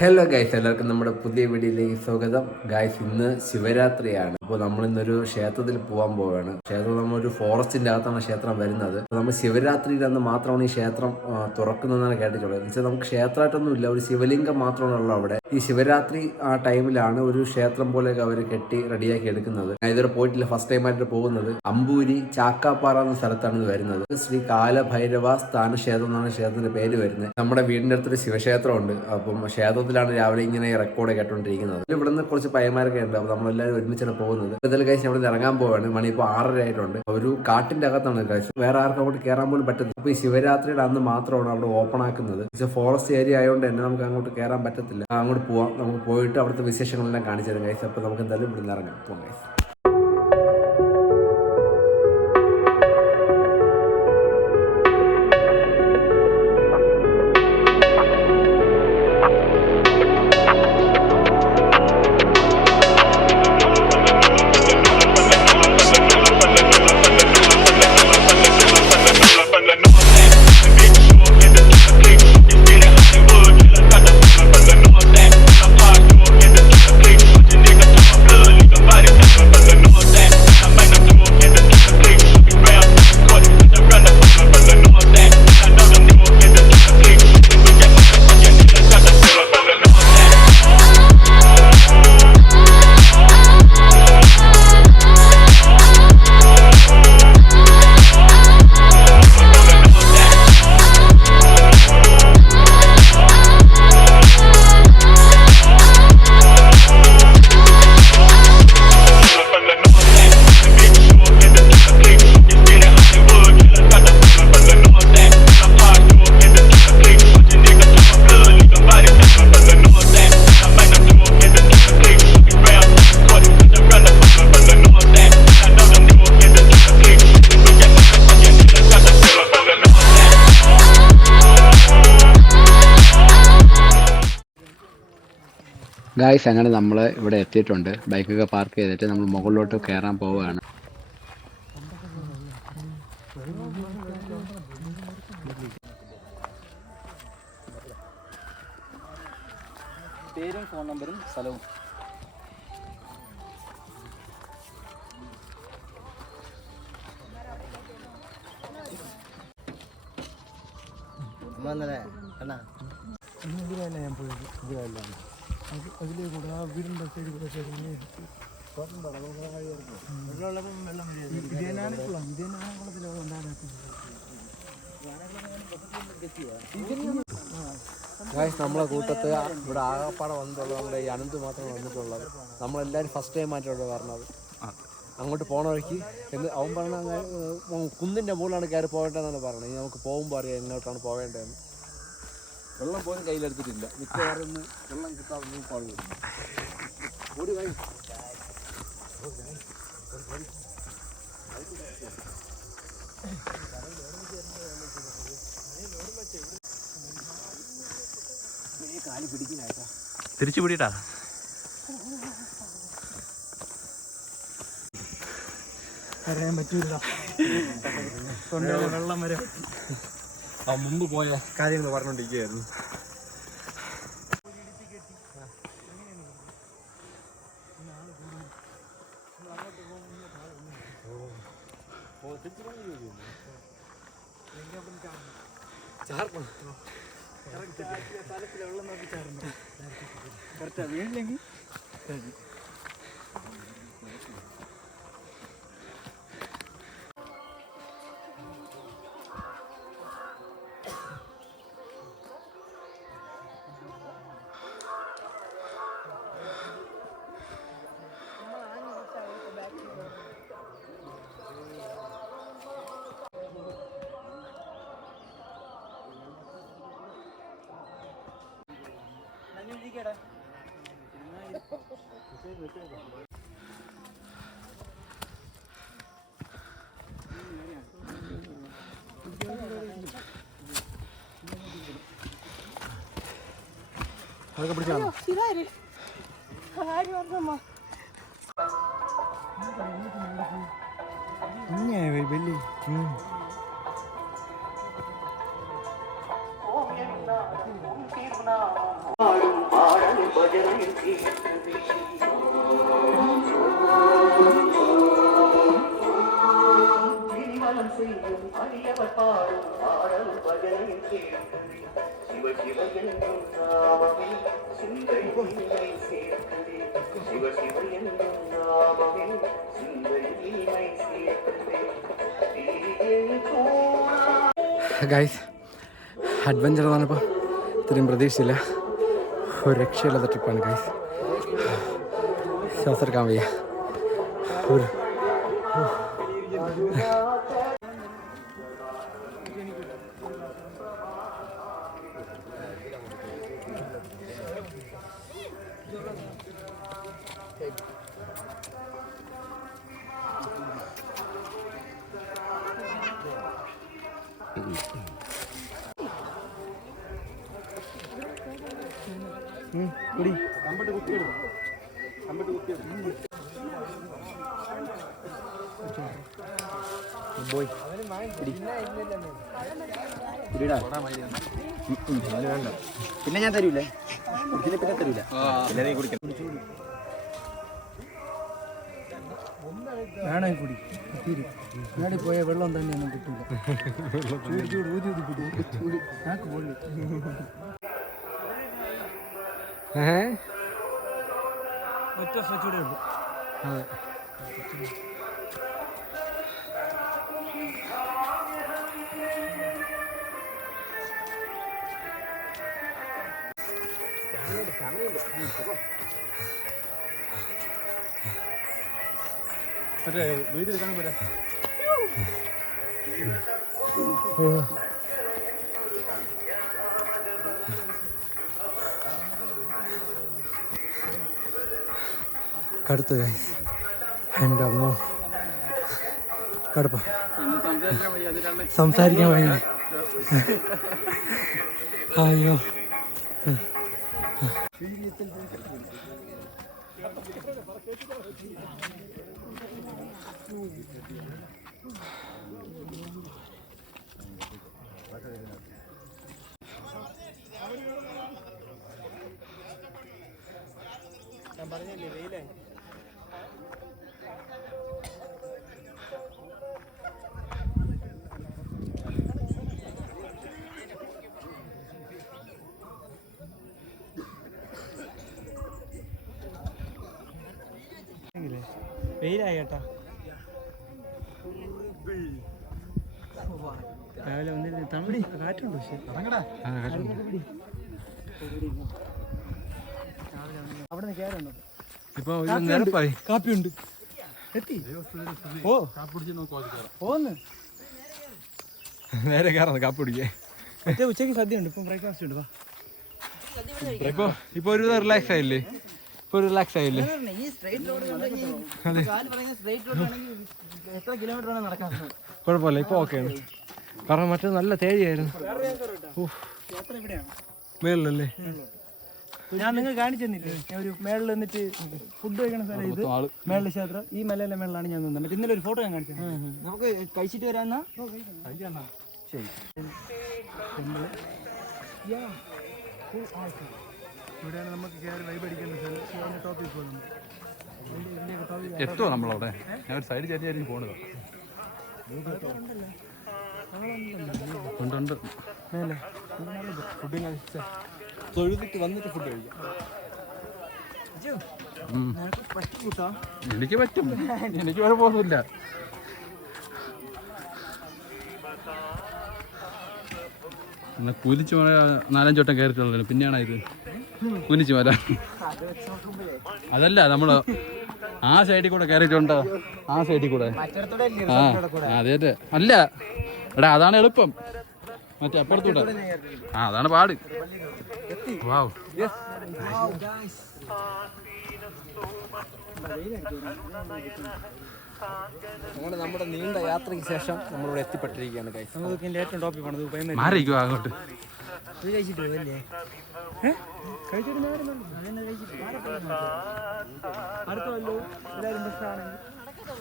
Hello guys, എല്ലാവർക്കും നമ്മുടെ പുതിയ വീഡിയോയിലേക്ക് സ്വാഗതം. ഗൈസ്, ഇന്ന് ശിവരാത്രിയാണ്. അപ്പോൾ നമ്മൾ ഇന്നൊരു ക്ഷേത്രത്തിൽ പോകാൻ പോവുകയാണ്. ക്ഷേത്രം നമ്മളൊരു ഫോറസ്റ്റിന്റെ അകത്താണ് ക്ഷേത്രം വരുന്നത്. നമ്മൾ ശിവരാത്രിയിൽ അന്ന് മാത്രമാണ് ഈ ക്ഷേത്രം തുറക്കുന്നതെന്നാണ് കേട്ടിട്ടുള്ളത്. എന്ന് വെച്ചാൽ നമുക്ക് ക്ഷേത്രമായിട്ടൊന്നും ഇല്ല, ഒരു ശിവലിംഗം മാത്രമാണുള്ളത് അവിടെ. ഈ ശിവരാത്രി ആ ടൈമിലാണ് ഒരു ക്ഷേത്രം പോലെയൊക്കെ അവർ കെട്ടി റെഡിയാക്കി എടുക്കുന്നത്. ഞാൻ ഇതുവരെ പോയിട്ടില്ല, ഫസ്റ്റ് ടൈം ആയിട്ട് പോകുന്നത്. അമ്പൂരി ചാക്കാപ്പാറ എന്ന സ്ഥലത്താണ് ഇത് വരുന്നത്. ശ്രീ കാലഭൈരവ സ്ഥാന ക്ഷേത്രം എന്നാണ് ക്ഷേത്രത്തിന്റെ പേര് വരുന്നത്. നമ്മുടെ വീടിന്റെ അടുത്തൊരു ശിവക്ഷേത്രമുണ്ട്. അപ്പം ക്ഷേത്രത്തിലാണ് രാവിലെ ഇങ്ങനെ റെക്കോർഡ് കേട്ടോണ്ടിരിക്കുന്നത്. ഇവിടുന്ന് കുറച്ച് പയ്യന്മാരൊക്കെ ഉണ്ട്. അപ്പോൾ നമ്മളെല്ലാവരും ഒരുമിച്ചാണ് പോകുന്നത്. ഇതിൽ കഴിച്ച് അവിടെ നിന്ന് ഇറങ്ങാൻ പോവാണ്. മണി ഇപ്പോൾ 6:30 ആയിട്ടുണ്ട്. ഒരു കാട്ടിന്റെ അകത്താണ് കഴിച്ച്, വേറെ ആർക്കും അങ്ങോട്ട് കയറാൻ പോലും പറ്റുന്നത്. അപ്പോൾ ഈ ശിവരാത്രിയുടെ അന്ന് മാത്രമാണ് അവിടെ ഓപ്പൺ ആക്കുന്നത്. ഫോറസ്റ്റ് ഏരിയ ആയതുകൊണ്ട് തന്നെ നമുക്ക് അങ്ങോട്ട് കയറാൻ പറ്റത്തില്ല. അങ്ങോട്ട് പോവാം, നമുക്ക് പോയിട്ട് അവിടുത്തെ വിശേഷങ്ങളെല്ലാം കാണിച്ചു തരും കഴിച്ച്. അപ്പോൾ നമുക്ക് എന്തായാലും ഇവിടുന്ന് ഇറങ്ങാം. പോകാം കഴിച്ച്. ഗായ്സ്, അങ്ങനെ നമ്മൾ ഇവിടെ എത്തിയിട്ടുണ്ട്. ബൈക്കൊക്കെ പാർക്ക് ചെയ്തിട്ട് നമ്മൾ മുകളിലോട്ട് കയറാൻ പോവുകയാണ്. പേരും ഫോൺ നമ്പറും സ്ഥലവും. ഞാൻ പോയത് ഇതിലല്ല, അതിലേ കൂടെ ആ വീടിൻ്റെ സൈഡിൽ കൂടെ ചേർന്ന് ഗായ്സ്, നമ്മളെ കൂട്ടത്ത് ഇവിടെ ആകപ്പാടെ വന്നിട്ടുള്ളത് നമ്മുടെ ഈ അനന്ത് മാത്രമാണ് വന്നിട്ടുള്ളത്. നമ്മളെല്ലാവരും ഫസ്റ്റ് ടൈം ആയിട്ടുണ്ട് പറഞ്ഞത്. അങ്ങോട്ട് പോണ വഴിക്ക് അവൻ പറഞ്ഞ കുന്നിൻ്റെ മുകളിലാണ് കയറി പോകേണ്ടതെന്നാണ് പറഞ്ഞത്. ഇനി നമുക്ക് പോകുമ്പോൾ അറിയാം എങ്ങോട്ടാണ് പോകേണ്ടതെന്ന്. വെള്ളം പോലും കയ്യിലെടുത്തിട്ടില്ല. മിക്കവാറും വെള്ളം കിട്ടാതെ പാടുള്ളൂ. ഓടി വായി. കാല് പിടിക്കുന്നായിട്ടാ, തിരിച്ചു പിടിയിട്ടാ. അറിയാൻ പറ്റൂല, വെള്ളം വരെ മുമ്പ് പോയ കാര്യങ്ങൾ പറഞ്ഞോണ്ടിരിക്കുകയായിരുന്നു. വീട്ടിലെങ്കിൽ അതൊക്കെ പിടിച്ചാണോ? വലിയ ഗൈസ് അഡ്വഞ്ചർ എന്ന് പറഞ്ഞപ്പോൾ ഇത്രയും പ്രതീക്ഷയില്ല. ഒരു രക്ഷയില്ലാത്ത ട്രിപ്പാണ് ഗൈസ്. ശ്വാസം എടുക്കാൻ വയ്യ. ഒരു കുടി ബോയ് പിന്നെ ഞാൻ തരൂലേ, പിന്നെ തരൂല. വേണേ കുടി ഞാടി പോയ വെള്ളം തന്നെയൊന്നും കിട്ടില്ല. ചൂട് ചൂട് ഊതി ഊതി കിട്ടും. ചൂട് നാക്ക് പൊള്ളി. ഒറ്റ ചൂടേ ഉള്ളൂ. അതെ മറ്റേ വീട് എടുക്കാൻ പോരാ. കടുത്ത എൻ്റെ അമ്മ കടുപ്പ സംസാരിക്കാൻ വയ്യ. അയ്യോ ഞാൻ പറഞ്ഞില്ലേ വെയിലേ. വെയിലായി കേട്ടാ. രാവിലെ വന്നിരുന്നു തമിഴ് കാറ്റുണ്ട്. പക്ഷേ അവിടെ നിന്ന് കയറുണ്ടോ? ഇപ്പൊ കാപ്പിയുണ്ട്. എത്തി ഓന്ന് നേരെ കയറുന്നു കാപ്പി കുടിക്കാൻ. മറ്റേ ഉച്ചയ്ക്ക് സദ്യ ഉണ്ട്. ഇപ്പം ബ്രേക്ക്ഫാസ്റ്റ് ഉണ്ട്. ഇപ്പൊ ഒരു റിലാക്സ് ആയില്ലേ? ഇപ്പൊ റിലാക്സ് ആയില്ലേ? കുഴപ്പമില്ല, ഇപ്പൊ ഓക്കെയാണ്. കാരണം മറ്റേ നല്ല തേഴിയായിരുന്നു. മേളിലല്ലേ? ഞാൻ നിങ്ങൾ കാണിച്ചു തന്നില്ലേ? ഞാൻ ഒരു മേളിൽ നിന്നിട്ട് ഫുഡ് കഴിക്കണ സ്ഥലം ഇത് മേളിലെ ക്ഷേത്രം. ഈ മലയിലെ മേളിലാണ് ഞാൻ നിന്നത്. ഇന്നലെ ഒരു ഫോട്ടോ ഞാൻ കാണിച്ചു. നമുക്ക് കഴിച്ചിട്ട് വരാന്നാ? ശരി. ഇവിടെയാണ് നമുക്ക് കയറി വൈബ് അടിക്കേണ്ട സ്ഥലം. ടോപ്പിൽ പോകുന്നു. എത്തുമോ നമ്മളവിടെ? ഞാൻ ഒരു സൈഡ് ചേരിയായിരിക്കും പോണത്. ഉണ്ട് മേലെ ഫുഡ് കഴിച്ചാൽ തൊഴുതിട്ട് വന്നിട്ട് ഫുഡ് കഴിക്കാം. എനിക്ക് പറ്റും, എനിക്ക് കുഴപ്പമൊന്നുമില്ല. കുലിച്ചു മല 4-5 വട്ടം കയറിയിട്ടുള്ളൂ. പിന്നെയാണ് ഇത് കുനിച്ചു മല. അതല്ല നമ്മള് ആ സൈഡിൽ കൂടെ കയറിയിട്ടുണ്ടോ? ആ സൈഡിൽ കൂടെ. ആ അതെ അതെ. അല്ല എടാ, അതാണ് എളുപ്പം. മറ്റേ അപ്പുറത്തൂടെ. ആ അതാണ് പാട്. വാവ്. അങ്ങനെ നമ്മുടെ നീണ്ട യാത്രയ്ക്ക് ശേഷം നമ്മളിവിടെ എത്തിപ്പെട്ടിരിക്കുകയാണ്. ഏറ്റവും ടോപ്പിൽ പോണത് മാറിക്കോ അങ്ങോട്ട്.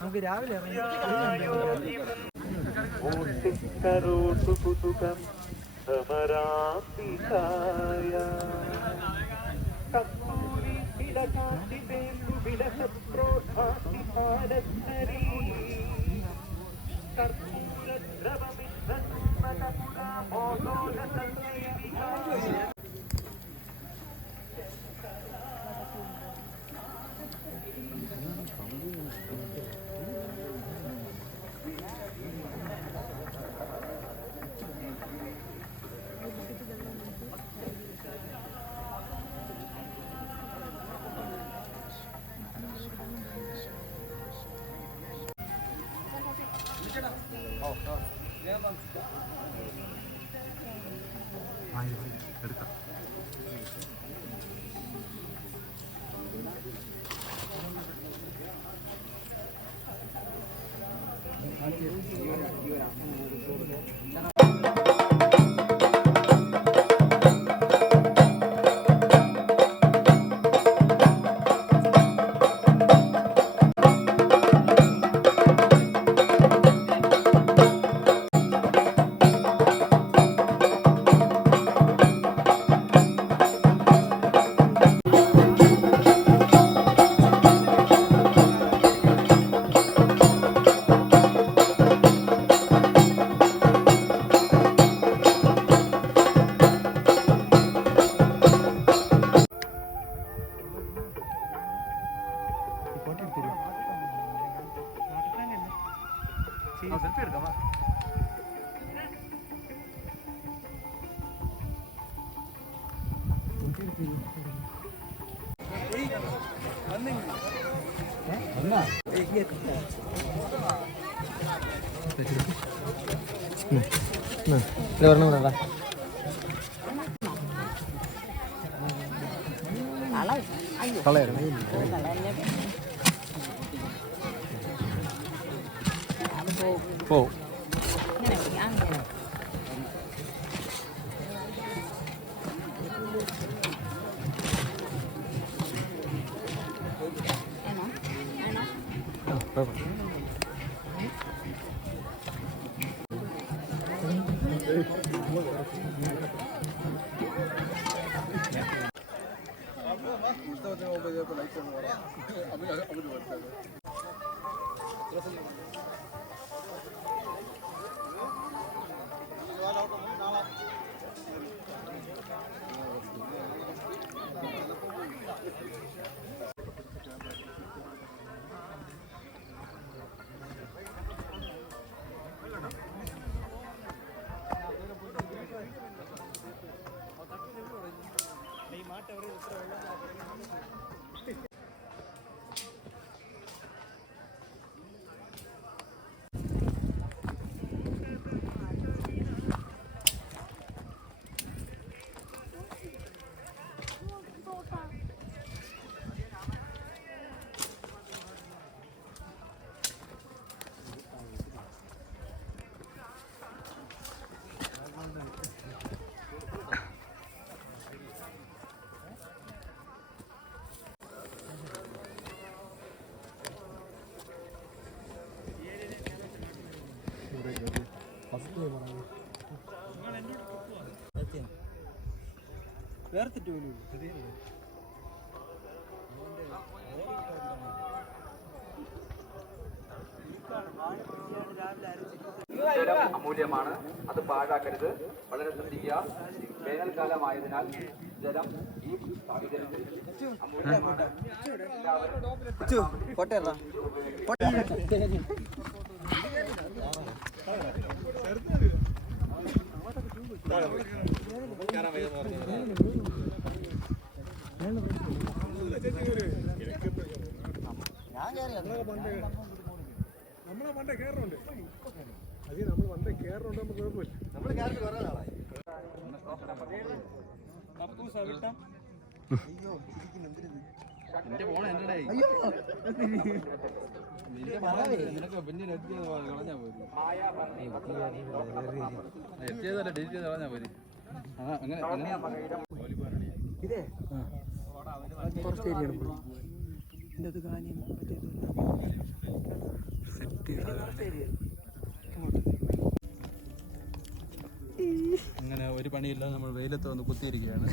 നമുക്ക് രാവിലെ പോ വേർത്തിട്ട് പോലും ജലം അമൂല്യമാണ്, അത് പാഴാക്കരുത്. വളരെ ശ്രദ്ധിക്കുക. വേനൽക്കാലമായതിനാൽ ജലം ഈ സാഹചര്യത്തിൽ അമൂല്യമാണ്. നമ്മളെ മണ്ടേ കയറുന്നുണ്ട്. അത് നമ്മൾ മണ്ടേ കയറുന്നുണ്ട്, നമുക്ക് കുഴപ്പമില്ല. നമ്മൾ കയറി വേറെ ആളായി. എന്റെ ഫോൺ എന്റെ നിനക്ക് പിന്നെ നെറ്റ് ചെയ്ത് കളഞ്ഞാ പോയി. നെറ്റ് ചെയ്തല്ല ഡിലീറ്റ് ചെയ്ത് കളഞ്ഞാ പോയി. അങ്ങനെ ഇതേ കുറച്ച് ഏരിയയാണ് ഇതിൻ്റെ അത് കാര്യം അങ്ങനെ ഒരു പണിയില്ലാതെ നമ്മൾ വെയിലത്ത് വന്ന് കുത്തിയിരിക്കുകയാണ്.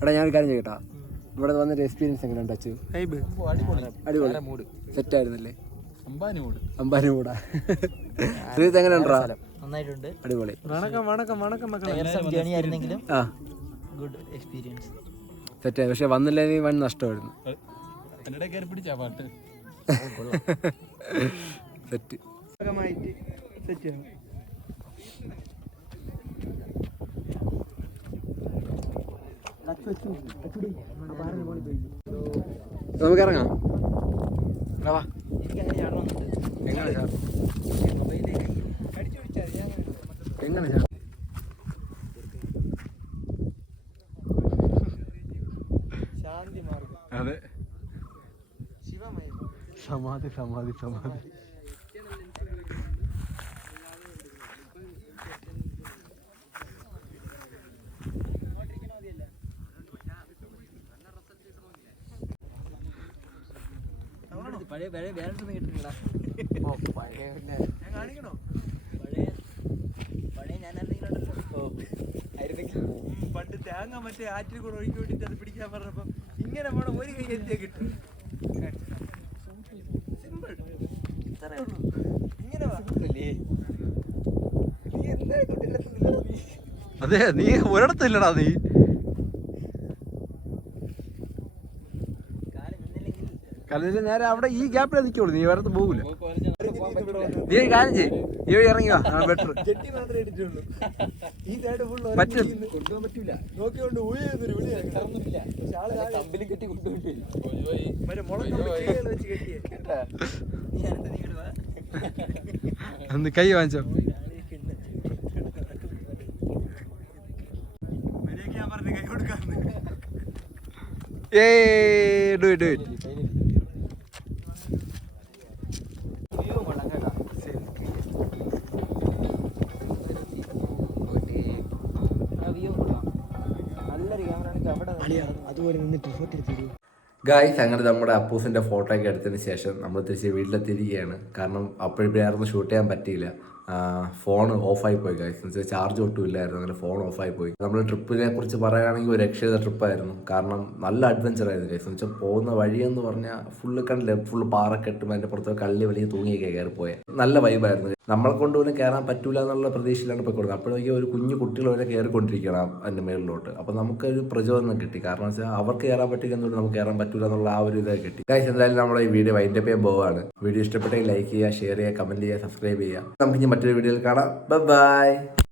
എടാ ഞാൻ കാര്യം ചെയ്യട്ടാ, ഇവിടെ വന്നൊരു എക്സ്പീരിയൻസ് എങ്ങനെ ടച്ച്? അടിപൊളി സെറ്റായിരുന്നല്ലേ? അംബാനി മൂട് ശ്രീത്ത് എങ്ങനെ ഉണ്ടാ? നന്നായിട്ടുണ്ട്. അടിപൊളി. ജേണി ആയിരുന്നെങ്കിലും ഗുഡ് എക്സ്പീരിയൻസ്. സെറ്റായി. പക്ഷെ വന്നില്ലേ നീ വൻ നഷ്ടമായിരുന്നു. എന്നെ കയറി പിടിച്ചാ പാട്ട് സെറ്റ് സെറ്റ് നമുക്ക് ഇറങ്ങാം. എനിക്ക് അങ്ങനെ ചാടണമെന്നുണ്ട്. എങ്ങനെ എങ്ങനെ ചാടും? ശാന്തി മാർഗം അതെ ശിവമയം സമാധി സമാധി സമാധി. പഴയ പഴയ ബാലൻസ് ഒന്നും കിട്ടുന്നില്ല. ഞാൻ കാണിക്കണോ പഴയ പഴയ ഞാൻ ആയിരുന്നെങ്കിൽ പണ്ട് തേങ്ങ മറ്റേ ആറ്റിൽ കൂടെ ഒഴുക്കി വിട്ടിട്ട് അത് പിടിക്കാൻ പറഞ്ഞപ്പോ ഇങ്ങനെ വേണം ഒരു കൈ എത്തിയാ കിട്ടും. സിമ്പിൾ ഇത്രേ ഉള്ളൂ. ഇങ്ങനെ വാ. നീ എന്താ തൊട്ടില്ല അതെ നീ ഒരിടത്തില്ലടാ നീ. കല്ലിൽ നേരെ അവിടെ ഈ ഗ്യാപ്പിൽ നിൽക്കുള്ളൂ, നീ വേറെ പോകൂല. നീ ഒരു കാര്യം ചെയ്യ്, ഈ വഴി ഇറങ്ങി വാ, ബെറ്റർ. ചെട്ടി മാത്രമേ ഇട്ടിട്ടുള്ളൂ. ഈ സൈഡ് ഫുൾ പറ്റും. കൊണ്ടുപോകാൻ പറ്റൂല. നോക്കിക്കൊണ്ട് ഊയൊരു വിളിയാണ്. പക്ഷെ ആള് കമ്പിലും കെട്ടി കൊണ്ടുപോയിട്ടില്ല. മറ്റേ മുളകൊക്കെ വെച്ച് കെട്ടിയേ. നീ അടുത്ത് നീ ഇടുവാ. ഒന്ന് കൈ വാങ്ങിച്ചോ. മര്യാദയ്ക്ക് ഞാൻ പറഞ്ഞു കൈ കൊടുക്കാന്ന്. Do it. നല്ലൊരു ക്യാമറ ആണെങ്കിൽ അവിടെ അതുപോലെ നിന്നിട്ട് ഫോട്ടോ എടുത്തിട്ട് ഗായ്സ് അങ്ങനെ നമ്മുടെ അപ്പൂസിൻ്റെ ഫോട്ടോ ഒക്കെ എടുത്തതിന് ശേഷം നമ്മൾ തിരിച്ച് വീട്ടിലെത്തിയിരിക്കുകയാണ്. കാരണം അപ്പോഴിപ്പോഴായിരുന്നു ഷൂട്ട് ചെയ്യാൻ പറ്റിയില്ല. ഫോൺ ഓഫായി പോയി ഗായ്സ്. എന്ന് വെച്ചാൽ ചാർജ് ഒട്ടും ഇല്ലായിരുന്നു, അങ്ങനെ ഫോൺ ഓഫായി പോയി. നമ്മൾ ട്രിപ്പിനെ കുറിച്ച് പറയുകയാണെങ്കിൽ ഒരു രക്ഷയുടെ ട്രിപ്പായിരുന്നു. കാരണം നല്ല അഡ്വഞ്ചർ ആയിരുന്നു ഗായ്സ്. എന്ന് വെച്ചാൽ പോകുന്ന വഴിയെന്ന് പറഞ്ഞാൽ ഫുള്ള് കണ്ടില്ലേ, ഫുള്ള് പാറക്കെട്ടും അതിൻ്റെ പുറത്ത് കള്ളി വലിയ തൂങ്ങിയൊക്കെ കയറി പോയത്. നല്ല വൈബായിരുന്നു. നമ്മളെ കൊണ്ടുപോലും കയറാൻ പറ്റൂല എന്നുള്ള പ്രതീക്ഷയിലാണ് പോയിക്കൊടുക്കുന്നത്. അപ്പോഴേക്കും ഒരു കുഞ്ഞു കുട്ടികൾ വരെ കയറിക്കൊണ്ടിരിക്കണം അതിൻ്റെ മേളിലോട്ട്. അപ്പോൾ നമുക്കൊരു പ്രചോദനം കിട്ടി. കാരണം വെച്ചാൽ അവർക്ക് കയറാൻ പറ്റിയെന്നുകൊണ്ട് നമുക്ക് കയറാൻ പറ്റൂല എന്നുള്ള ആ ഒരു ഇതൊക്കെ കിട്ടി. ഗൈസ് എന്തായാലും നമ്മുടെ ഈ വീഡിയോ വൈൻഡപ്പ് ചെയ്യാൻ പോവാണ്. വീഡിയോ ഇഷ്ടപ്പെട്ടെങ്കിൽ ലൈക്ക് ചെയ്യുക, ഷെയർ ചെയ്യുക, കമൻറ്റ് ചെയ്യുക, സബ്സ്ക്രൈബ് ചെയ്യുക. നമുക്ക് ഇനി മറ്റൊരു വീഡിയോയിൽ കാണാം. ബൈ.